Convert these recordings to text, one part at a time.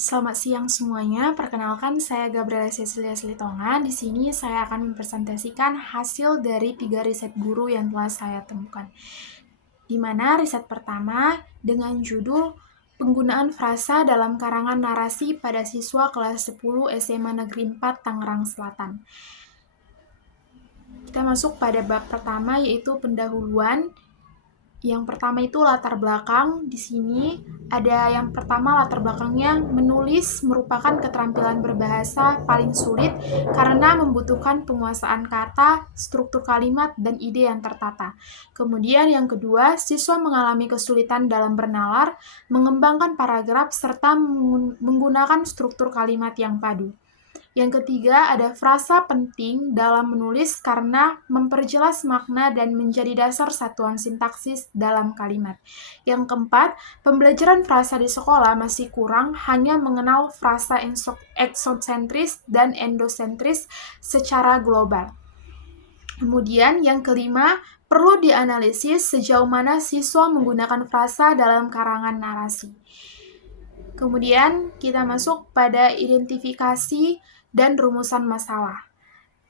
Selamat siang semuanya. Perkenalkan, saya Gabriela Cecilia Silitonga. Di sini saya akan mempresentasikan hasil dari 3 riset guru yang telah saya temukan. Di mana riset pertama dengan judul Penggunaan frasa dalam karangan narasi pada siswa kelas 10 SMA Negeri 4 Tangerang Selatan. Kita masuk pada bab pertama, yaitu pendahuluan. Yang pertama itu latar belakang. Di sini ada yang pertama, latar belakangnya menulis merupakan keterampilan berbahasa paling sulit karena membutuhkan penguasaan kata, struktur kalimat, dan ide yang tertata. Kemudian yang kedua, siswa mengalami kesulitan dalam bernalar, mengembangkan paragraf, serta menggunakan struktur kalimat yang padu. Yang ketiga, ada frasa penting dalam menulis karena memperjelas makna dan menjadi dasar satuan sintaksis dalam kalimat. Yang keempat, pembelajaran frasa di sekolah masih kurang, hanya mengenal frasa eksosentris dan endosentris secara global. Kemudian yang kelima, perlu dianalisis sejauh mana siswa menggunakan frasa dalam karangan narasi. Kemudian kita masuk pada identifikasi dan rumusan masalah.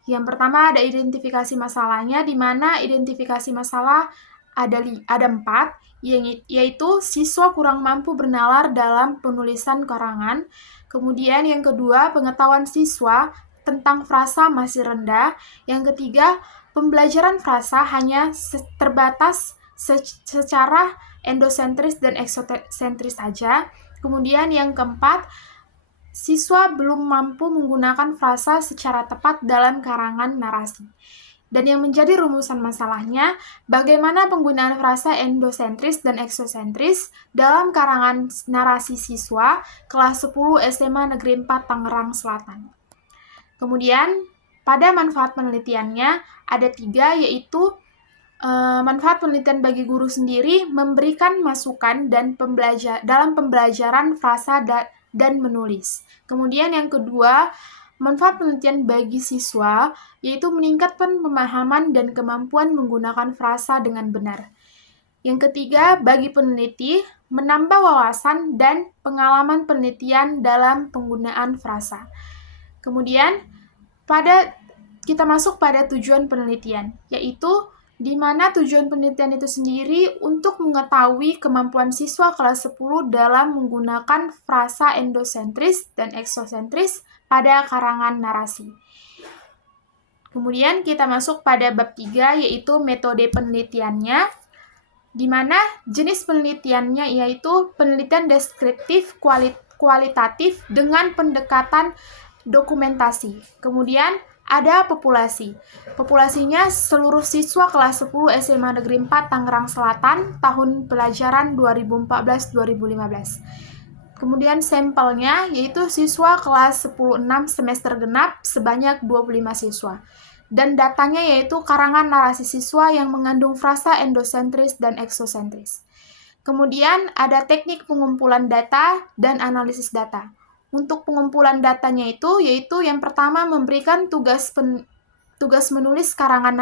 Yang pertama ada identifikasi masalahnya, di mana identifikasi masalah ada 4, yaitu siswa kurang mampu bernalar dalam penulisan karangan. Kemudian yang kedua, pengetahuan siswa tentang frasa masih rendah. Yang ketiga, pembelajaran frasa hanya terbatas secara endosentris dan eksosentris saja. Kemudian yang keempat, siswa belum mampu menggunakan frasa secara tepat dalam karangan narasi. Dan yang menjadi rumusan masalahnya, bagaimana penggunaan frasa endosentris dan eksosentris dalam karangan narasi siswa kelas 10 SMA Negeri 4 Tangerang Selatan. Kemudian, pada manfaat penelitiannya ada 3, yaitu manfaat penelitian bagi guru sendiri, memberikan masukan dan dalam pembelajaran frasa dan menulis. Kemudian yang kedua, manfaat penelitian bagi siswa, yaitu meningkatkan pemahaman dan kemampuan menggunakan frasa dengan benar. Yang ketiga, bagi peneliti, menambah wawasan dan pengalaman penelitian dalam penggunaan frasa. Kemudian, kita masuk pada tujuan penelitian, yaitu di mana tujuan penelitian itu sendiri untuk mengetahui kemampuan siswa kelas 10 dalam menggunakan frasa endosentris dan eksosentris pada karangan narasi. Kemudian kita masuk pada bab 3, yaitu metode penelitiannya, di mana jenis penelitiannya yaitu penelitian deskriptif kualitatif dengan pendekatan dokumentasi. Kemudian ada populasi. Populasinya seluruh siswa kelas 10 SMA Negeri 4 Tangerang Selatan tahun pelajaran 2014-2015. Kemudian sampelnya yaitu siswa kelas 10-6 semester genap sebanyak 25 siswa. Dan datanya yaitu karangan narasi siswa yang mengandung frasa endosentris dan eksosentris. Kemudian ada teknik pengumpulan data dan analisis data. Untuk pengumpulan datanya itu, yaitu yang pertama memberikan tugas menulis karangan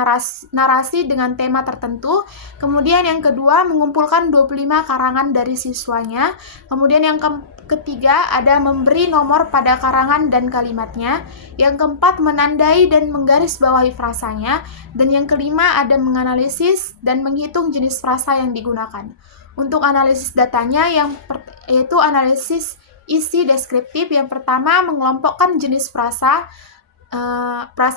narasi dengan tema tertentu. Kemudian yang kedua, mengumpulkan 25 karangan dari siswanya. Kemudian yang ketiga, ada memberi nomor pada karangan dan kalimatnya. Yang keempat, menandai dan menggarisbawahi frasanya. Dan yang kelima, ada menganalisis dan menghitung jenis frasa yang digunakan. Untuk analisis datanya, yaitu analisis isi deskriptif. Yang pertama, mengelompokkan jenis frasa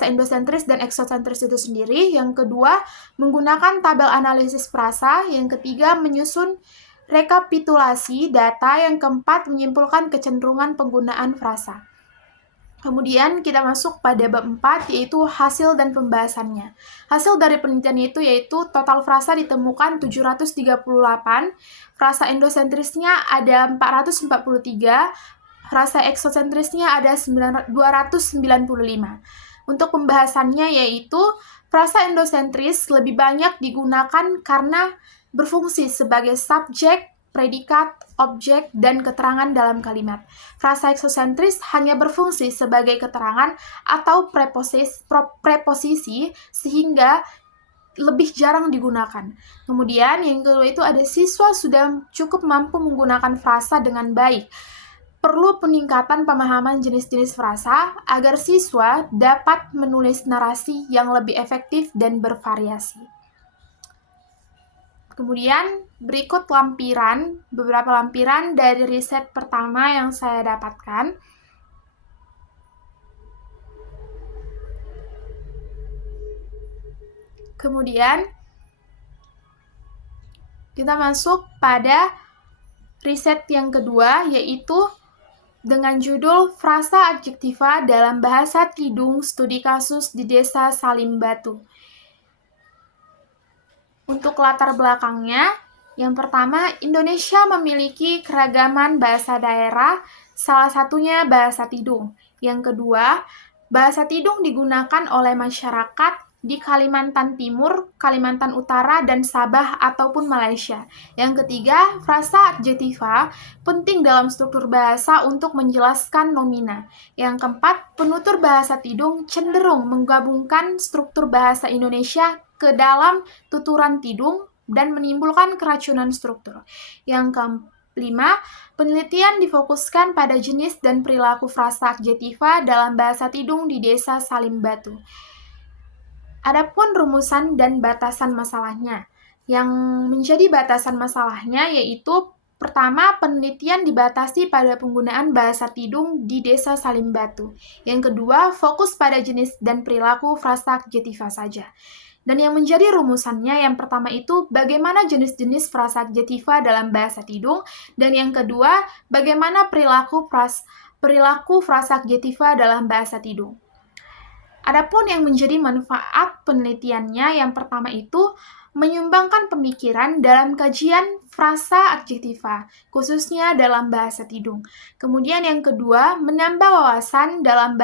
endosentris dan eksosentris itu sendiri. Yang kedua, menggunakan tabel analisis frasa. Yang ketiga, menyusun rekapitulasi data. Yang keempat, menyimpulkan kecenderungan penggunaan frasa. Kemudian kita masuk pada bab 4, yaitu hasil dan pembahasannya. Hasil dari penelitian itu yaitu total frasa ditemukan 738, frasa endosentrisnya ada 443, frasa eksosentrisnya ada 295. Untuk pembahasannya yaitu frasa endosentris lebih banyak digunakan karena berfungsi sebagai subjek, predikat, objek, dan keterangan dalam kalimat. Frasa eksosentris hanya berfungsi sebagai keterangan atau preposisi sehingga lebih jarang digunakan. Kemudian yang kedua itu ada siswa sudah cukup mampu menggunakan frasa dengan baik. perlu peningkatan pemahaman jenis-jenis frasa agar siswa dapat menulis narasi yang lebih efektif dan bervariasi. Kemudian berikut beberapa lampiran dari riset pertama yang saya dapatkan. Kemudian kita masuk pada riset yang kedua, yaitu dengan judul Frasa Adjektiva dalam Bahasa Tidung Studi Kasus di Desa Salimbatu. Untuk latar belakangnya, yang pertama, Indonesia memiliki keragaman bahasa daerah, salah satunya bahasa Tidung. Yang kedua, bahasa Tidung digunakan oleh masyarakat di Kalimantan Timur, Kalimantan Utara, dan Sabah ataupun Malaysia. Yang ketiga, frasa adjektiva penting dalam struktur bahasa untuk menjelaskan nomina. Yang keempat, penutur bahasa Tidung cenderung menggabungkan struktur bahasa Indonesia ke dalam tuturan Tidung dan menimbulkan keracunan struktur. Yang kelima, penelitian difokuskan pada jenis dan perilaku frasa adjektiva dalam bahasa Tidung di Desa Salimbatu. Adapun rumusan dan batasan masalahnya. Yang menjadi batasan masalahnya yaitu pertama, penelitian dibatasi pada penggunaan bahasa Tidung di Desa Salimbatu. Yang kedua, fokus pada jenis dan perilaku frasa adjektiva saja. Dan yang menjadi rumusannya, yang pertama itu bagaimana jenis-jenis frasa adjektiva dalam bahasa Tidung, dan yang kedua, bagaimana perilaku frasa adjektiva dalam bahasa Tidung. Adapun yang menjadi manfaat penelitiannya, yang pertama itu menyumbangkan pemikiran dalam kajian frasa adjektiva, khususnya dalam bahasa Tidung. Kemudian yang kedua, menambah wawasan dalam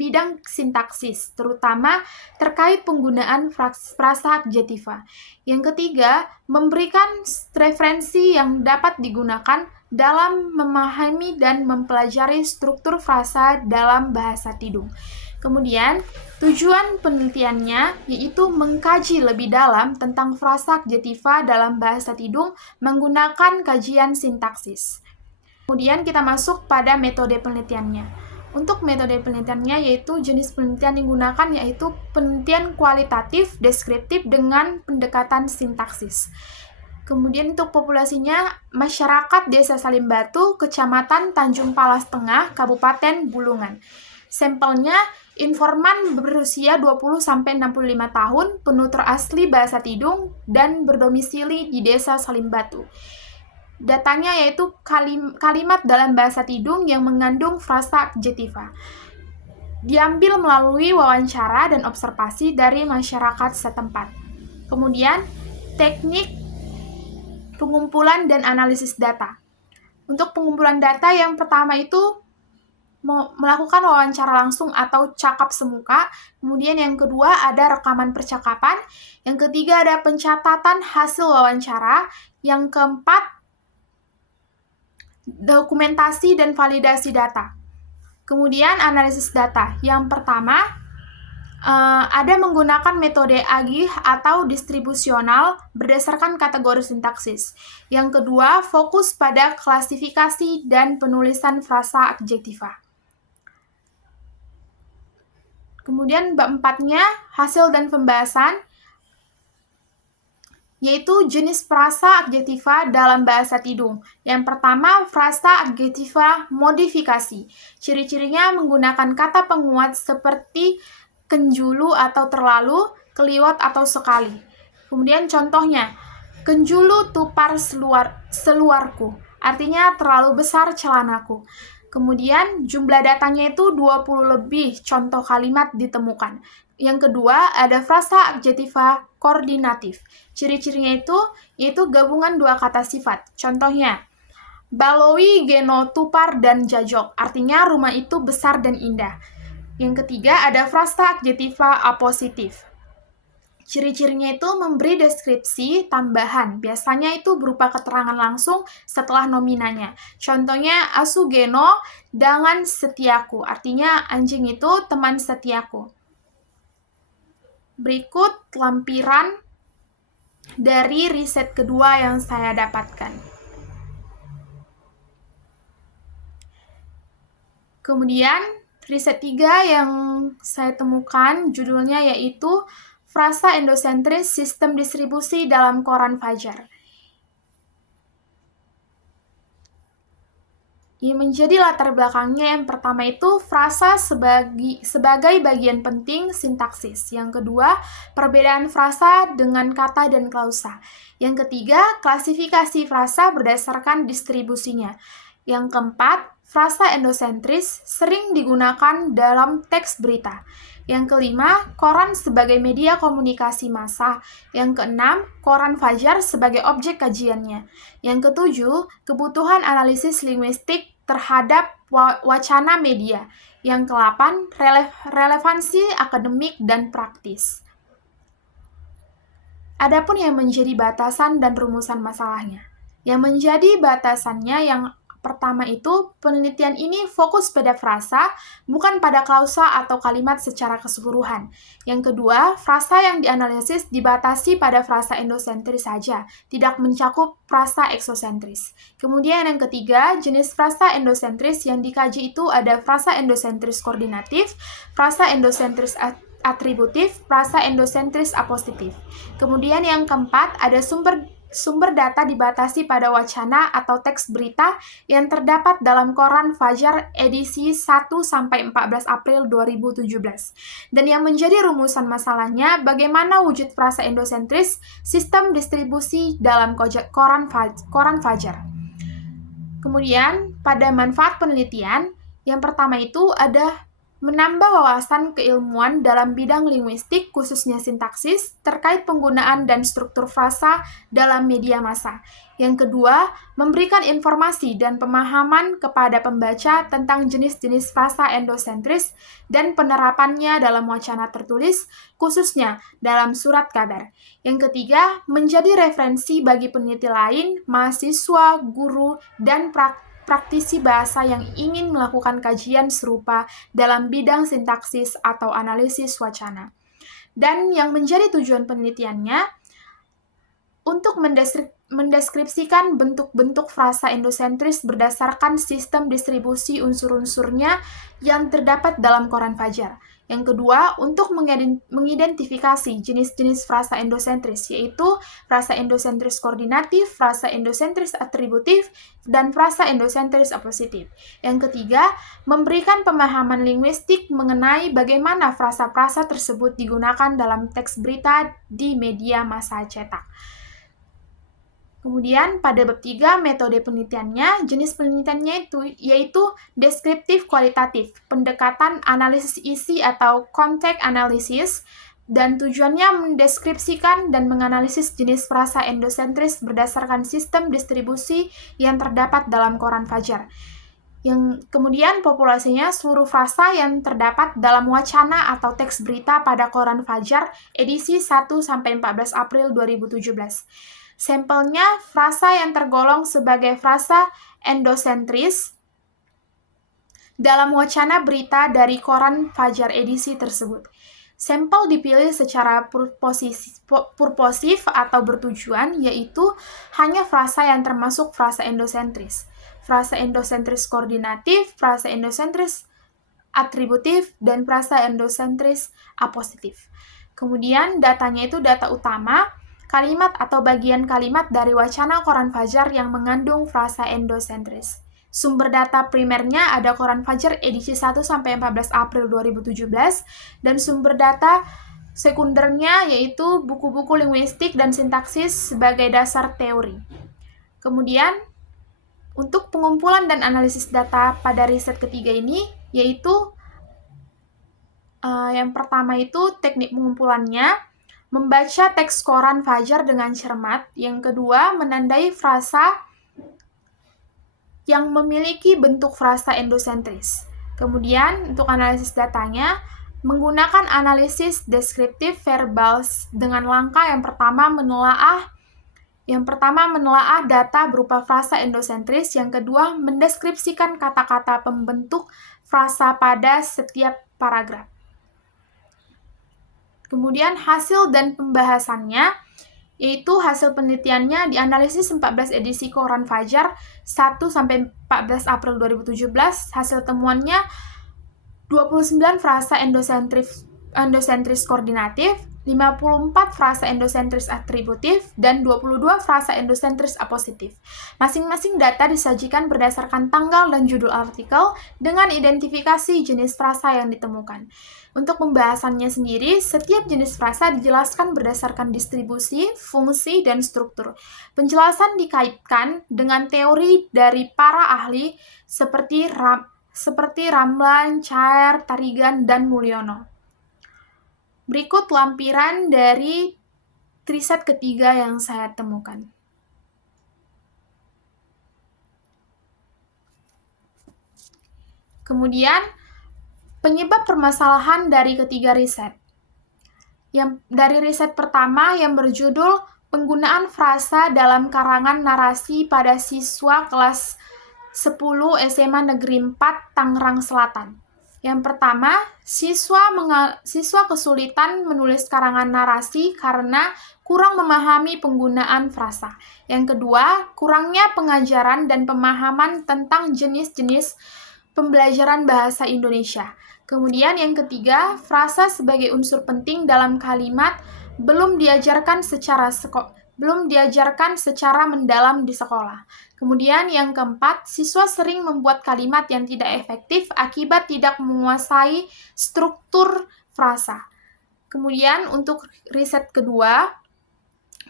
bidang sintaksis, terutama terkait penggunaan frasa adjektiva. Yang ketiga, memberikan referensi yang dapat digunakan dalam memahami dan mempelajari struktur frasa dalam bahasa Tidung. Kemudian, tujuan penelitiannya yaitu mengkaji lebih dalam tentang frasa adjektiva dalam bahasa Tidung menggunakan kajian sintaksis. Kemudian kita masuk pada metode penelitiannya. Untuk metode penelitiannya yaitu jenis penelitian yang digunakan yaitu penelitian kualitatif deskriptif dengan pendekatan sintaksis. Kemudian untuk populasinya, masyarakat Desa Salimbatu, Kecamatan Tanjung Palas Tengah, Kabupaten Bulungan. Sampelnya, informan berusia 20-65 tahun, penutur asli bahasa Tidung, dan berdomisili di Desa Salimbatu. Datanya yaitu kalimat dalam bahasa Tidung yang mengandung frasa adjektiva. Diambil melalui wawancara dan observasi dari masyarakat setempat. Kemudian, teknik pengumpulan dan analisis data. Untuk pengumpulan data yang pertama itu melakukan wawancara langsung atau cakap semuka. Kemudian yang kedua ada rekaman percakapan. Yang ketiga ada pencatatan hasil wawancara. Yang keempat, dokumentasi dan validasi data. Kemudian analisis data. Yang pertama, ada menggunakan metode agih atau distribusional berdasarkan kategori sintaksis. Yang kedua, fokus pada klasifikasi dan penulisan frasa adjektiva. Kemudian bab 4-nya, hasil dan pembahasan, yaitu jenis frasa adjektiva dalam bahasa Tidung. Yang pertama, frasa adjektiva modifikasi. Ciri-cirinya menggunakan kata penguat seperti kenjulu atau terlalu, keliwat atau sekali. Kemudian contohnya, kenjulu tupar seluarku, artinya terlalu besar celanaku. Kemudian jumlah datanya itu 20 lebih contoh kalimat ditemukan. Yang kedua, ada frasa adjektiva koordinatif. Ciri-cirinya itu yaitu gabungan dua kata sifat. Contohnya, Balowi, Geno, Tupar, dan Jajok. Artinya rumah itu besar dan indah. Yang ketiga, ada frasa adjektiva apositif. Ciri-cirinya itu memberi deskripsi tambahan. Biasanya itu berupa keterangan langsung setelah nominanya. Contohnya, Asu Geno dengan setiaku. Artinya anjing itu teman setiaku. Berikut lampiran dari riset kedua yang saya dapatkan. Kemudian, riset 3 yang saya temukan judulnya yaitu Frasa Endosentris Sistem Distribusi dalam Koran Fajar. Yang menjadi latar belakangnya yang pertama itu frasa sebagai bagian penting sintaksis. Yang kedua, perbedaan frasa dengan kata dan klausa. Yang ketiga, klasifikasi frasa berdasarkan distribusinya. Yang keempat, frasa endosentris sering digunakan dalam teks berita. Yang kelima, koran sebagai media komunikasi massa. Yang keenam, koran fajar sebagai objek kajiannya. Yang ketujuh, kebutuhan analisis linguistik terhadap wacana media. Yang ke-8, relevansi akademik dan praktis. Adapun yang menjadi batasan dan rumusan masalahnya. Yang menjadi batasannya yang pertama itu, penelitian ini fokus pada frasa, bukan pada klausa atau kalimat secara keseluruhan. Yang kedua, frasa yang dianalisis dibatasi pada frasa endosentris saja, tidak mencakup frasa eksosentris. Kemudian yang ketiga, jenis frasa endosentris yang dikaji itu ada frasa endosentris koordinatif, frasa endosentris atributif, frasa endosentris apositif. Kemudian yang keempat, ada sumber data dibatasi pada wacana atau teks berita yang terdapat dalam Koran Fajar edisi 1-14 April 2017. Dan yang menjadi rumusan masalahnya, bagaimana wujud frasa endosentris sistem distribusi dalam Koran Fajar. Kemudian, pada manfaat penelitian, yang pertama itu ada menambah wawasan keilmuan dalam bidang linguistik, khususnya sintaksis, terkait penggunaan dan struktur frasa dalam media massa. Yang kedua, memberikan informasi dan pemahaman kepada pembaca tentang jenis-jenis frasa endosentris dan penerapannya dalam wacana tertulis, khususnya dalam surat kabar. Yang ketiga, menjadi referensi bagi peneliti lain, mahasiswa, guru, dan praktisi bahasa yang ingin melakukan kajian serupa dalam bidang sintaksis atau analisis wacana. Dan yang menjadi tujuan penelitiannya untuk mendeskripsikan bentuk-bentuk frasa endosentris berdasarkan sistem distribusi unsur-unsurnya yang terdapat dalam Koran Fajar. Yang kedua, untuk mengidentifikasi jenis-jenis frasa endosentris, yaitu frasa endosentris koordinatif, frasa endosentris atributif, dan frasa endosentris apositif. Yang ketiga, memberikan pemahaman linguistik mengenai bagaimana frasa-frasa tersebut digunakan dalam teks berita di media massa cetak. Kemudian pada bab 3 metode penelitiannya, jenis penelitiannya yaitu deskriptif kualitatif, pendekatan analisis isi atau context analysis, dan tujuannya mendeskripsikan dan menganalisis jenis frasa endosentris berdasarkan sistem distribusi yang terdapat dalam Koran Fajar. Yang kemudian populasinya seluruh frasa yang terdapat dalam wacana atau teks berita pada Koran Fajar edisi 1-14 April 2017. Sampelnya frasa yang tergolong sebagai frasa endosentris dalam wacana berita dari Koran Fajar edisi tersebut. Sampel dipilih secara purposif atau bertujuan, yaitu hanya frasa yang termasuk frasa endosentris. Frasa endosentris koordinatif, frasa endosentris atributif, dan frasa endosentris apositif. Kemudian datanya itu data utama, kalimat atau bagian kalimat dari wacana Koran Fajar yang mengandung frasa endosentris. Sumber data primernya ada Koran Fajar edisi 1-14 April 2017, dan sumber data sekundernya yaitu buku-buku linguistik dan sintaksis sebagai dasar teori. Kemudian, untuk pengumpulan dan analisis data pada riset ketiga ini, yaitu yang pertama itu teknik pengumpulannya, membaca teks Koran Fajar dengan cermat. Yang kedua, menandai frasa yang memiliki bentuk frasa endosentris. Kemudian, untuk analisis datanya, menggunakan analisis deskriptif verbal dengan langkah yang pertama menelaah data berupa frasa endosentris, yang kedua mendeskripsikan kata-kata pembentuk frasa pada setiap paragraf. Kemudian hasil dan pembahasannya, yaitu hasil penelitiannya dianalisis 14 edisi Koran Fajar 1-14 April 2017. Hasil temuannya 29 frasa endosentris koordinatif, 54 frasa endosentris atributif, dan 22 frasa endosentris apositif. Masing-masing data disajikan berdasarkan tanggal dan judul artikel dengan identifikasi jenis frasa yang ditemukan. Untuk pembahasannya sendiri, setiap jenis frasa dijelaskan berdasarkan distribusi, fungsi, dan struktur. Penjelasan dikaitkan dengan teori dari para ahli seperti Ramlan, Chaer, Tarigan, dan Mulyono. Berikut lampiran dari riset ketiga yang saya temukan. Kemudian, penyebab permasalahan dari ketiga riset. Dari riset pertama yang berjudul Penggunaan Frasa dalam Karangan Narasi pada Siswa Kelas 10 SMA Negeri 4 Tangerang Selatan. Yang pertama, siswa kesulitan menulis karangan narasi karena kurang memahami penggunaan frasa. Yang kedua, kurangnya pengajaran dan pemahaman tentang jenis-jenis pembelajaran bahasa Indonesia. Kemudian yang ketiga, frasa sebagai unsur penting dalam kalimat belum diajarkan secara mendalam di sekolah. Kemudian yang keempat, siswa sering membuat kalimat yang tidak efektif akibat tidak menguasai struktur frasa. Kemudian untuk riset kedua,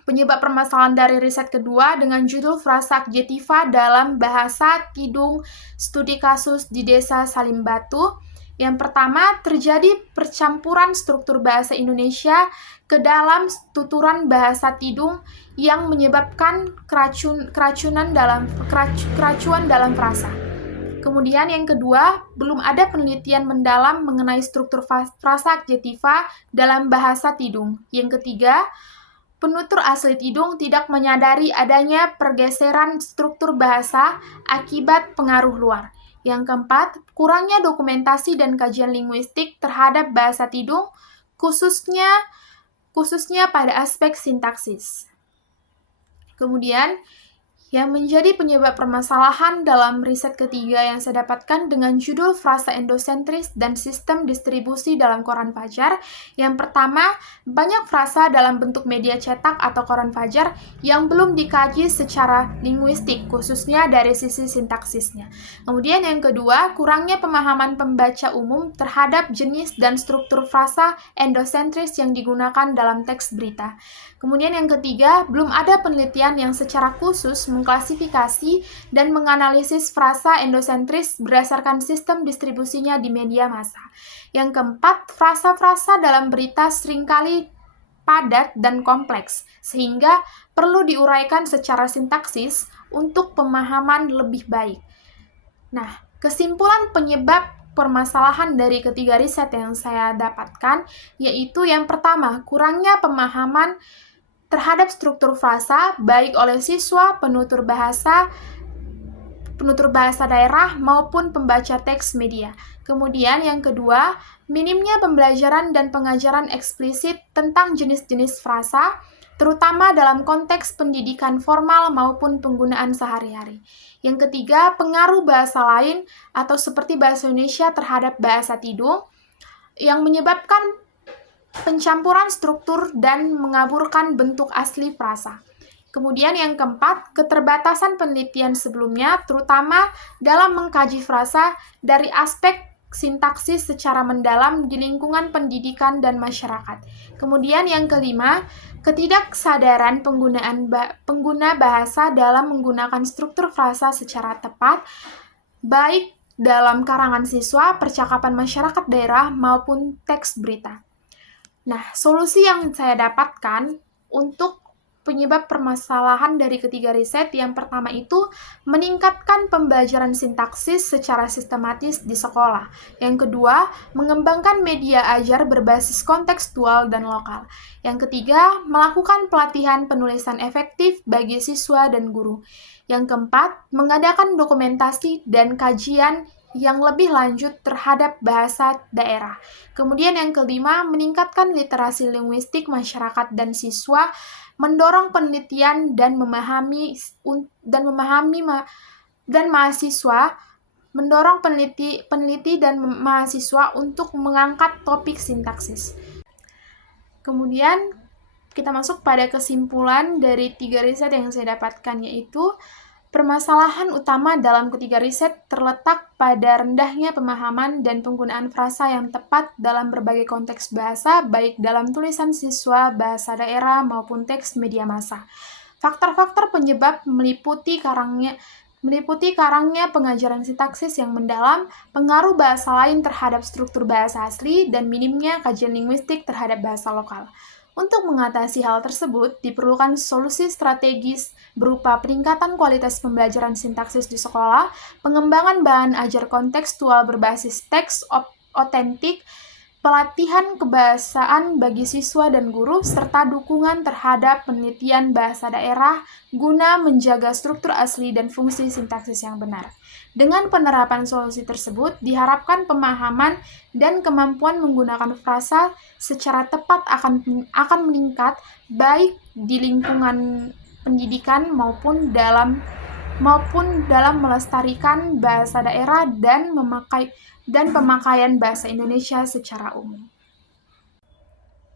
penyebab permasalahan dari riset kedua dengan judul Frasa Adjektiva dalam Bahasa Tidung Studi Kasus di Desa Salimbatu. Yang pertama, terjadi percampuran struktur bahasa Indonesia ke dalam tuturan bahasa Tidung yang menyebabkan keracuan dalam frasa. Kemudian yang kedua, belum ada penelitian mendalam mengenai struktur frasa adjektiva dalam bahasa Tidung. Yang ketiga, penutur asli Tidung tidak menyadari adanya pergeseran struktur bahasa akibat pengaruh luar. Yang keempat, kurangnya dokumentasi dan kajian linguistik terhadap bahasa Tidung, khususnya pada aspek sintaksis. Kemudian, yang menjadi penyebab permasalahan dalam riset ketiga yang saya dapatkan dengan judul Frasa Endosentris dan Sistem Distribusi dalam Koran Fajar. Yang pertama, banyak frasa dalam bentuk media cetak atau Koran Fajar yang belum dikaji secara linguistik, khususnya dari sisi sintaksisnya. Kemudian yang kedua, kurangnya pemahaman pembaca umum terhadap jenis dan struktur frasa endosentris yang digunakan dalam teks berita. Kemudian yang ketiga, belum ada penelitian yang secara khusus mengklasifikasi dan menganalisis frasa endosentris berdasarkan sistem distribusinya di media massa. Yang keempat, frasa-frasa dalam berita seringkali padat dan kompleks, sehingga perlu diuraikan secara sintaksis untuk pemahaman lebih baik. Nah, kesimpulan penyebab permasalahan dari ketiga riset yang saya dapatkan, yaitu yang pertama, kurangnya pemahaman terhadap struktur frasa baik oleh siswa, penutur bahasa daerah maupun pembaca teks media. Kemudian yang kedua, minimnya pembelajaran dan pengajaran eksplisit tentang jenis-jenis frasa, terutama dalam konteks pendidikan formal maupun penggunaan sehari-hari. Yang ketiga, pengaruh bahasa lain atau seperti bahasa Indonesia terhadap bahasa Tidung yang menyebabkan pencampuran struktur dan mengaburkan bentuk asli frasa. Kemudian yang keempat, keterbatasan penelitian sebelumnya, terutama dalam mengkaji frasa dari aspek sintaksis secara mendalam di lingkungan pendidikan dan masyarakat. Kemudian yang kelima, ketidaksadaran pengguna bahasa dalam menggunakan struktur frasa secara tepat, baik dalam karangan siswa, percakapan masyarakat daerah, maupun teks berita. Nah, solusi yang saya dapatkan untuk penyebab permasalahan dari ketiga riset yang pertama itu meningkatkan pembelajaran sintaksis secara sistematis di sekolah. Yang kedua, mengembangkan media ajar berbasis kontekstual dan lokal. Yang ketiga, melakukan pelatihan penulisan efektif bagi siswa dan guru. Yang keempat, mengadakan dokumentasi dan kajian yang lebih lanjut terhadap bahasa daerah. Kemudian yang kelima, meningkatkan literasi linguistik masyarakat dan siswa, mendorong penelitian dan memahami dan mahasiswa mendorong peneliti dan mahasiswa untuk mengangkat topik sintaksis. Kemudian kita masuk pada kesimpulan dari 3 riset yang saya dapatkan, yaitu permasalahan utama dalam ketiga riset terletak pada rendahnya pemahaman dan penggunaan frasa yang tepat dalam berbagai konteks bahasa, baik dalam tulisan siswa, bahasa daerah, maupun teks media massa. Faktor-faktor penyebab meliputi karangnya pengajaran sintaksis yang mendalam, pengaruh bahasa lain terhadap struktur bahasa asli, dan minimnya kajian linguistik terhadap bahasa lokal. Untuk mengatasi hal tersebut, diperlukan solusi strategis berupa peningkatan kualitas pembelajaran sintaksis di sekolah, pengembangan bahan ajar kontekstual berbasis teks otentik, pelatihan kebahasaan bagi siswa dan guru, serta dukungan terhadap penelitian bahasa daerah guna menjaga struktur asli dan fungsi sintaksis yang benar. Dengan penerapan solusi tersebut, diharapkan pemahaman dan kemampuan menggunakan frasa secara tepat akan meningkat, baik di lingkungan pendidikan maupun dalam melestarikan bahasa daerah dan pemakaian bahasa Indonesia secara umum.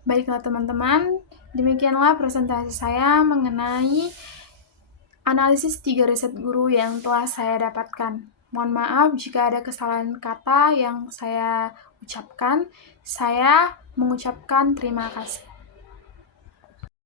Baiklah teman-teman, demikianlah presentasi saya mengenai analisis 3 riset guru yang telah saya dapatkan. Mohon maaf jika ada kesalahan kata yang saya ucapkan. Saya mengucapkan terima kasih.